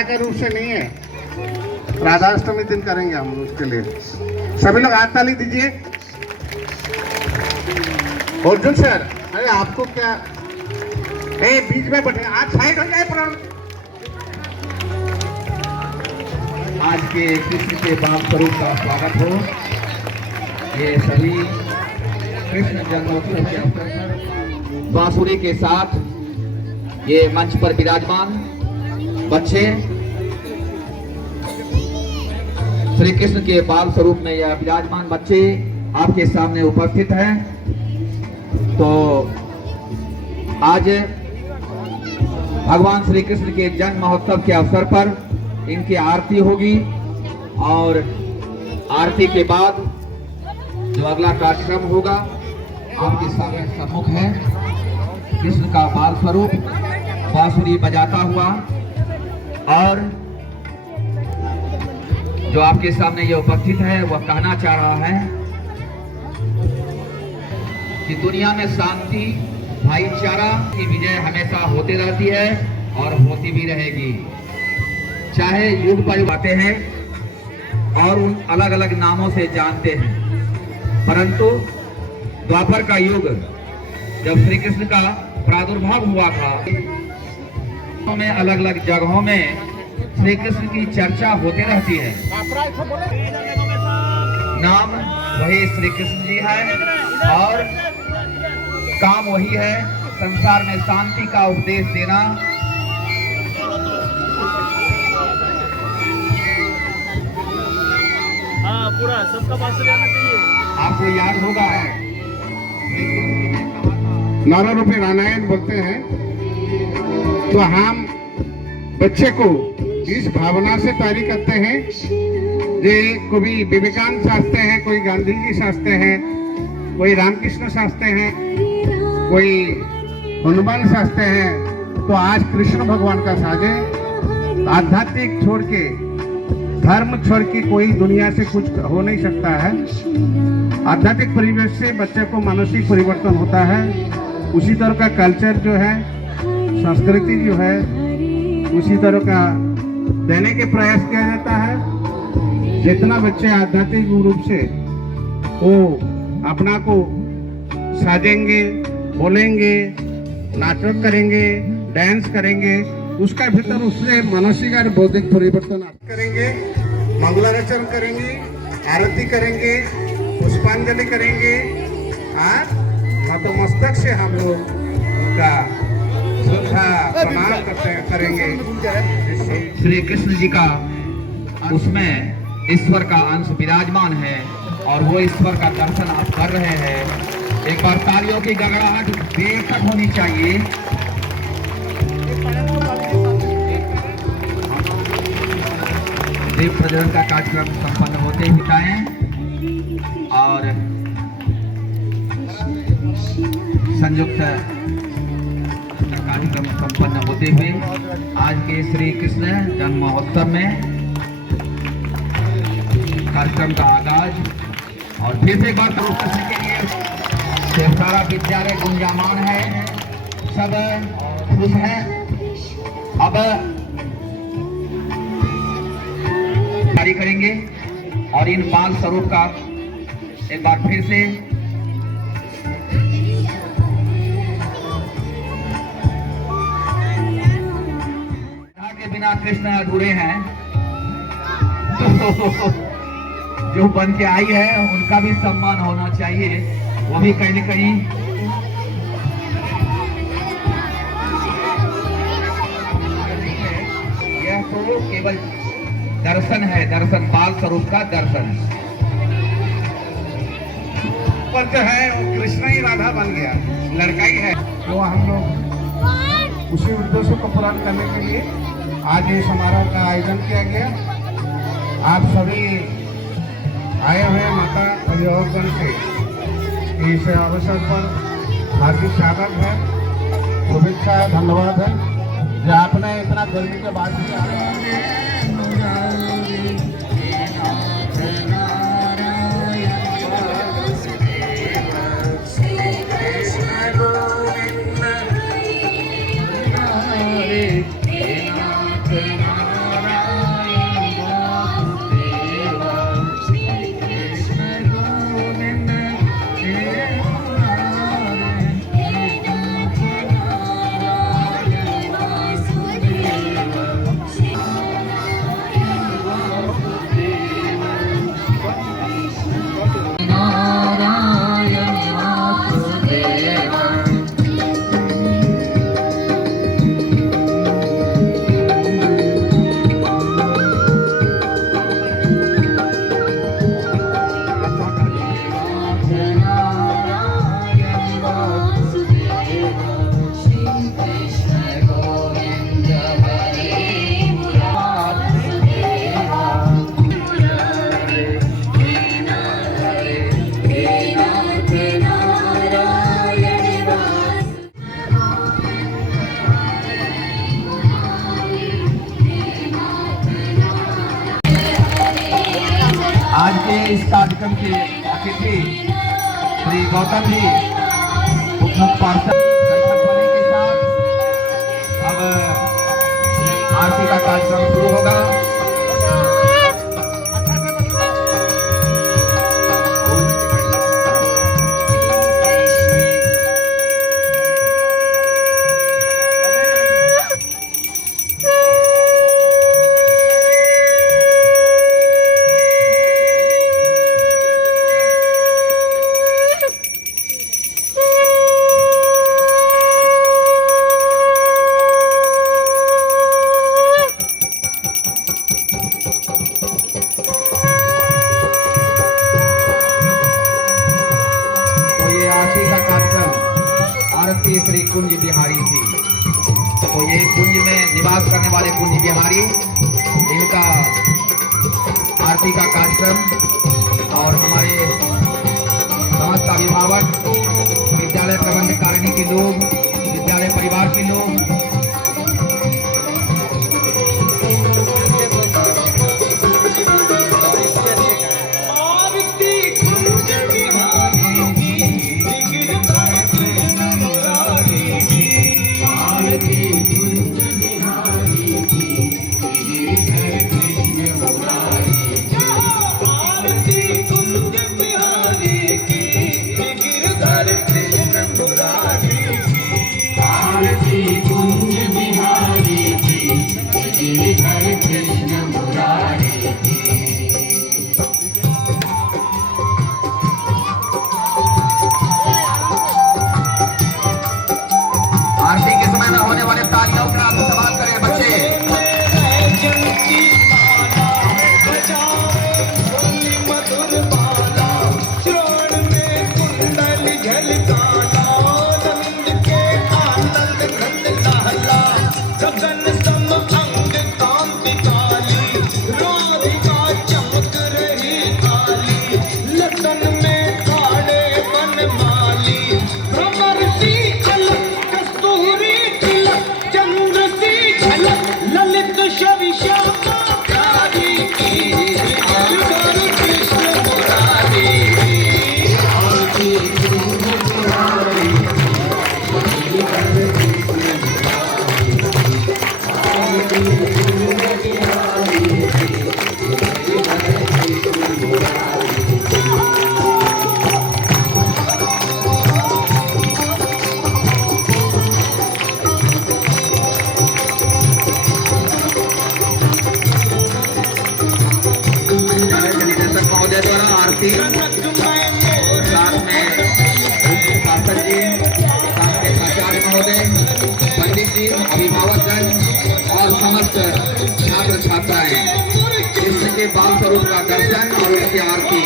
दशहरा के रूप से नहीं है, राधाष्टमी दिन करेंगे हम उसके लिए। सभी लोग हाथ ताली दीजिए। अर्जुन सर, अरे आपको क्या, बीच में बैठे, आप साइड हो जाए। आज के कृष्ण के बाल स्वरूप का स्वागत हो। ये सभी कृष्ण जन्मोत्सव के अवसर पर बांसुरी के साथ ये मंच पर विराजमान बच्चे श्री कृष्ण के बाल स्वरूप में यह विराजमान बच्चे आपके सामने उपस्थित हैं। तो आज भगवान श्री कृष्ण के जन्म महोत्सव के अवसर पर इनकी आरती होगी और आरती के बाद जो अगला कार्यक्रम होगा आपके सामने सम्मुख है कृष्ण का बाल स्वरूप बांसुरी बजाता हुआ। और जो आपके सामने ये उपस्थित है वह कहना चाह रहा है कि दुनिया में शांति भाईचारा की विजय हमेशा होती रहती है और होती भी रहेगी। चाहे युग परिवर्तन हैं और उन अलग अलग नामों से जानते हैं, परंतु द्वापर का युग जब श्री कृष्ण का प्रादुर्भाव हुआ था, में अलग अलग जगहों में श्री कृष्ण की चर्चा होती रहती है। नाम वही श्री कृष्ण जी है और काम वही है संसार में शांति का उपदेश देना। पूरा सबका बांसुरी आना चाहिए। आपको याद होगा नारा रूपी रामायण बोलते हैं, तो हम बच्चे को इस भावना से तैयारी करते हैं। जे कोई विवेकानंद शास्त्र हैं, कोई गांधी जी शास्त्र हैं, कोई रामकृष्ण शास्त्र हैं, कोई हनुमान शास्त्र हैं। तो आज कृष्ण भगवान का साजे आध्यात्मिक छोड़ के धर्म छोड़ के कोई दुनिया से कुछ हो नहीं सकता है। आध्यात्मिक परिवेश से बच्चे को मानसिक परिवर्तन होता है। उसी तरह का कल्चर जो है, संस्कृति जो है, उसी तरह का देने के प्रयास किया जाता है। जितना बच्चे आध्यात्मिक रूप से वो अपना को साजेंगे, बोलेंगे, नाटक करेंगे, डांस करेंगे, उसका भीतर उससे मानसिक और बौद्धिक परिवर्तन करेंगे। मंगलाचरण करेंगे, आरती करेंगे, पुष्पांजलि करेंगे और नतमस्तक से हम लोग उनका श्रद्धा प्रणाम करेंगे। श्री कृष्ण जी का उसमें ईश्वर का अंश विराजमान है और वो ईश्वर का दर्शन आप कर रहे हैं। एक बार तालियों की गड़गड़ाहट बेखट होनी चाहिए। दीप प्रज्वलन का कार्यक्रम संपन्न होते ही जाएं और संयुक्त कार्यक्रम संपन्न होते हुए आज के श्री कृष्ण जन्म महोत्सव में कार्यक्रम का आगाज। और फिर से एक बार कृष्ण के लिए सारा विद्यालय गुंजामान है, सब खुश हैं। अब जारी करेंगे और इन बाल स्वरूप का एक बार फिर से के बिना कृष्ण अधूरे हैं। तो जो बन के आई है उनका भी सम्मान होना चाहिए, वो भी कहीं न कहीं यह तो केवल दर्शन है, दर्शन बाल स्वरूप का दर्शन पर जो है वो कृष्ण ही राधा बन गया, लड़का ही है। तो हम लोग उसी उद्देश्य को पूरा करने के लिए आज ये समारोह का आयोजन किया गया। आप सभी आए हुए माता अभिभावकगण से इस अवसर पर हार्दिक स्वागत है, शुभेच्छा है, धन्यवाद है जो आपने इतना गर्मी के बाद भी आए। इस कार्यक्रम के अतिथि श्री गौतम जी उपमुख्य पार्षद के साथ अब आरती का कार्यक्रम शुरू होगा। आरती श्री कुंज बिहारी थी। तो ये कुंज में निवास करने वाले कुंज बिहारी, इनका आरती का कार्यक्रम और हमारे समस्त अभिभावक, विद्यालय प्रबंधकारिणी के लोग, विद्यालय परिवार के लोग, आरती के समय में होने वाले तालियों का आप इस्तेमाल करें बच्चे। आरती साथ में शासन जी, साथ में प्राचार्य महोदय, पंडित जी, अभिभावकगण और समस्त छात्र छात्राएं कृष्ण के बाल स्वरूप का दर्शन और उनकी आरती।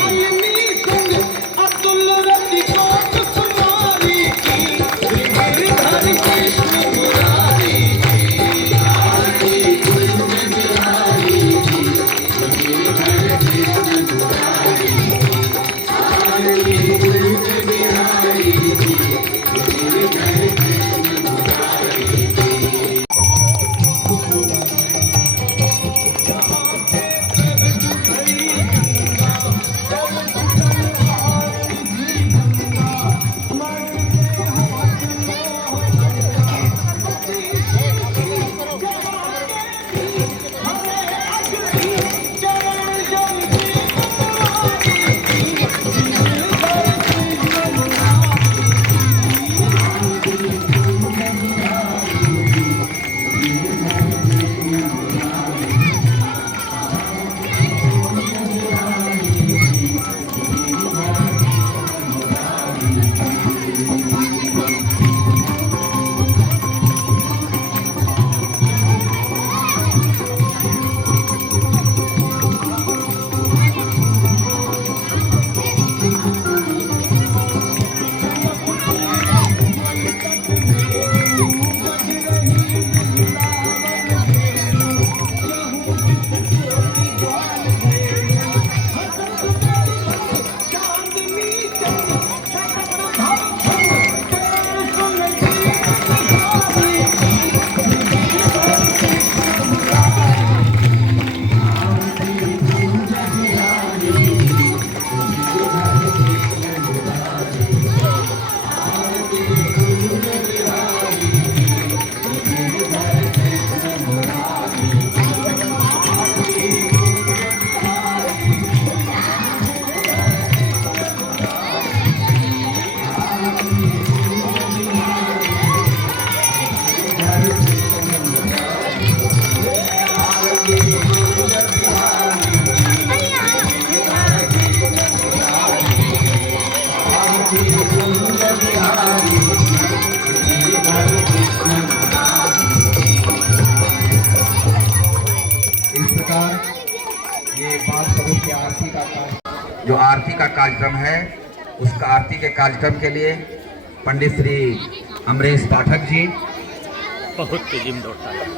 नमस्कार। ये बाल स्वरूप की आरती का जो आरती का कार्यक्रम है, उसका आरती के कार्यक्रम के लिए पंडित श्री अमरेश पाठक जी बहुत तेजी में दौड़ता है।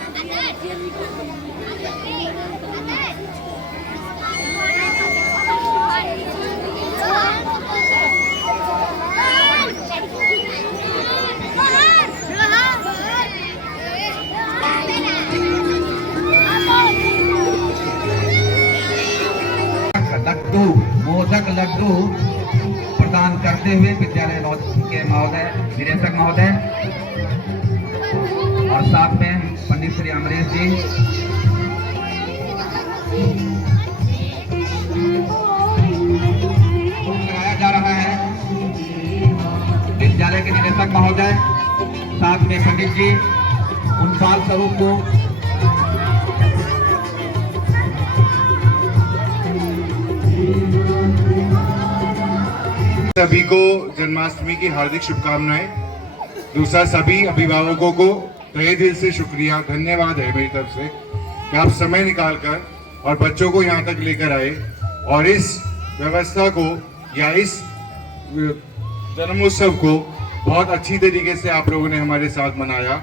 लड्डू मोदक लड्डू प्रदान करते हुए विद्यालय के महोदय निदेशक महोदय और साथ में पंडित श्री अमरेश जी लगाया जा रहा है। विद्यालय के निदेशक महोदय साथ में पंडित जी उन बाल स्वरूप को सभी को जन्माष्टमी की हार्दिक शुभकामनाएं। दूसरा, सभी अभिभावकों को तहे दिल से शुक्रिया, धन्यवाद है मेरी तरफ से कि आप समय निकालकर और बच्चों को यहाँ तक लेकर आए और इस व्यवस्था को या इस जन्मोत्सव को बहुत अच्छी तरीके से आप लोगों ने हमारे साथ मनाया।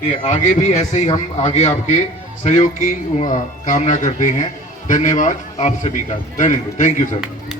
कि आगे भी ऐसे ही हम आगे आपके सहयोग की कामना करते हैं। धन्यवाद आप सभी का। धन्यवाद। Thank you sir.